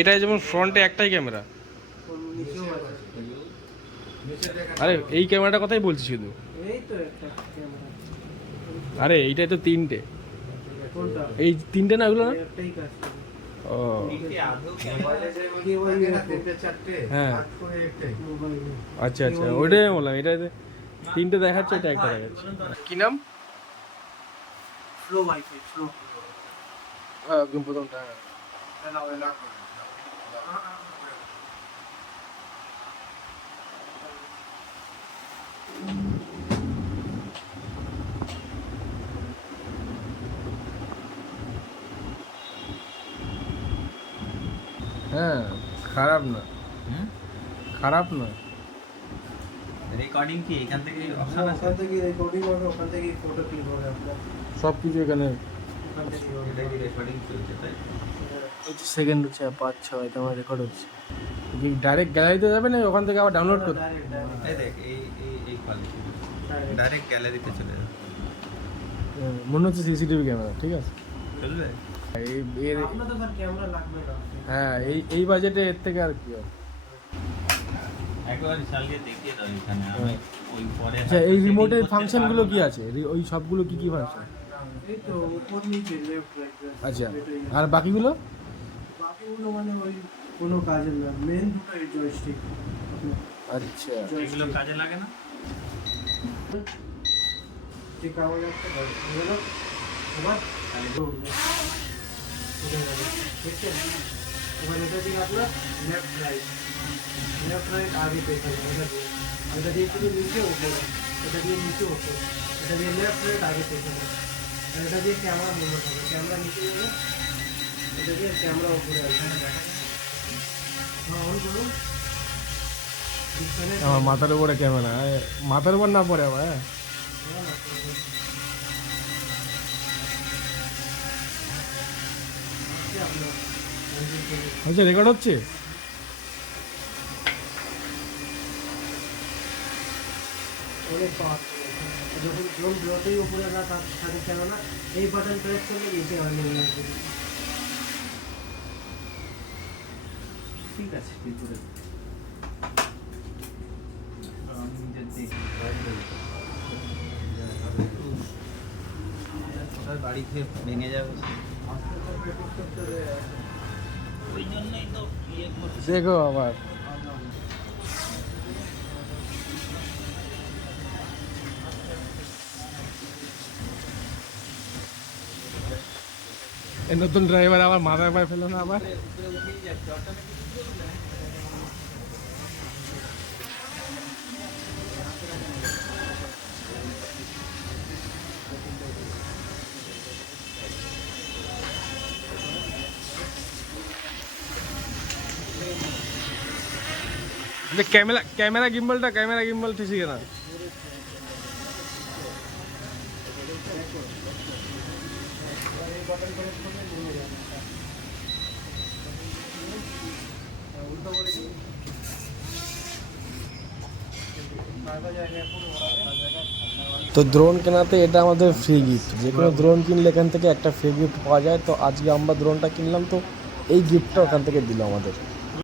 এটাই যেমন ফ্রন্টে একটাই ক্যামেরা। কোন নিচেও আছে আরে এই ক্যামেরাটা কথাই বলছি শুধু। এই তো একটা ক্যামেরা আরে এইটাই তো তিনটে। এই তিনটে না ওগুলো না? একটাই কাজ করে ও। হ্যাঁ। আচ্ছা আচ্ছা ওইটাই বললাম এটাতে তিনটে দেখাচ্ছে এটা একটা দেখাচ্ছে। কি নাম? ফ্লো ওয়াইফাই ফ্লো হ্যাঁ প্রথমটা হ্যাঁ। হ্যাঁ খারাপ না খারাপ না রেকর্ডিং কি এখান থেকে অপশন আছে ওখান থেকে রেকর্ডিং হবে ওখান থেকে ফটো ক্লিক হবে আপনার সব কিছু এখানে এটা সেকেন্ড হচ্ছে পাঁচ ছয় তোমার রেকর্ড হচ্ছে। ডাইরেক্ট গ্যালারিতে যাবে না ওখান থেকে আবার ডাউনলোড করতে? দেখ এই এই এই কোয়ালিটি ডাইরেক্ট ডাইরেক্ট গ্যালারিতে চলে যাবে। হ্যাঁ, মনে হচ্ছে সিসিটিভি ক্যামেরা ঠিক আছে? চলবে? হ্যাঁ এই এই বাজেটে এর থেকে আর কি হবে? একবার চালিয়ে দেখিয়ে দাও এখানে আমি ওই পরে আচ্ছা এই রিমোটের ফাংশনগুলো কি আছে? ওই সবগুলো কি কি ফাংশন আচ্ছা আর বাকিগুলো? বাকিগুলো মানে ওই কোনো কাজের না মেন দুটো এই জয়স্টিক আচ্ছা। এগুলো কাজে লাগে না? একটা হলো এবার উঠবে উঠে যাবে দেখছেন? এবার এটা দিকে আপনার লেফট রাইট লেফট রাইট আগে পেছনে এটা দিয়ে। এটা দিয়ে শুধু নিচে উপরে এটা দিয়ে নিচে উপরে এটা দিয়ে লেফট রাইট আগে পেছনে এটা দিয়ে ক্যামেরা মুভমেন্ট হবে ক্যামেরা নিচে যাবে এটা দিয়ে ক্যামেরা উপরে আসবে। হ্যাঁ আমার মাথার উপরে ক্যামেরা মাথার উপর না পড়ে আবার হ্যাঁ। আচ্ছা রেকর্ড হচ্ছে? অনেক পাওয়ার যখন ড্রোন যতই উপরে না তার সাথে কেননা এই বাটন প্রেস করলে নিচে আসবে ঠিক আছে ভিতরে। বাড়িতে ভেঙে যাবে। ইয়ে দেখো আবার। নতুন ড্রাইভার আবার মাথার পায়ে ফেলো না আবার। ক্যামেরা ক্যামেরা গিম্বলটা ক্যামেরা গিম্বল ঠিক না? তো দ্রোন কেনাতে এটা আমাদের ফ্রি গিফট যে কোনো দ্রোন কিনলে এখান থেকে একটা ফ্রি গিফট পাওয়া যায়। তো আজকে আমরা দ্রোনটা কিনলাম, তো এই গিফটটা ওখান থেকে দিল আমাদের।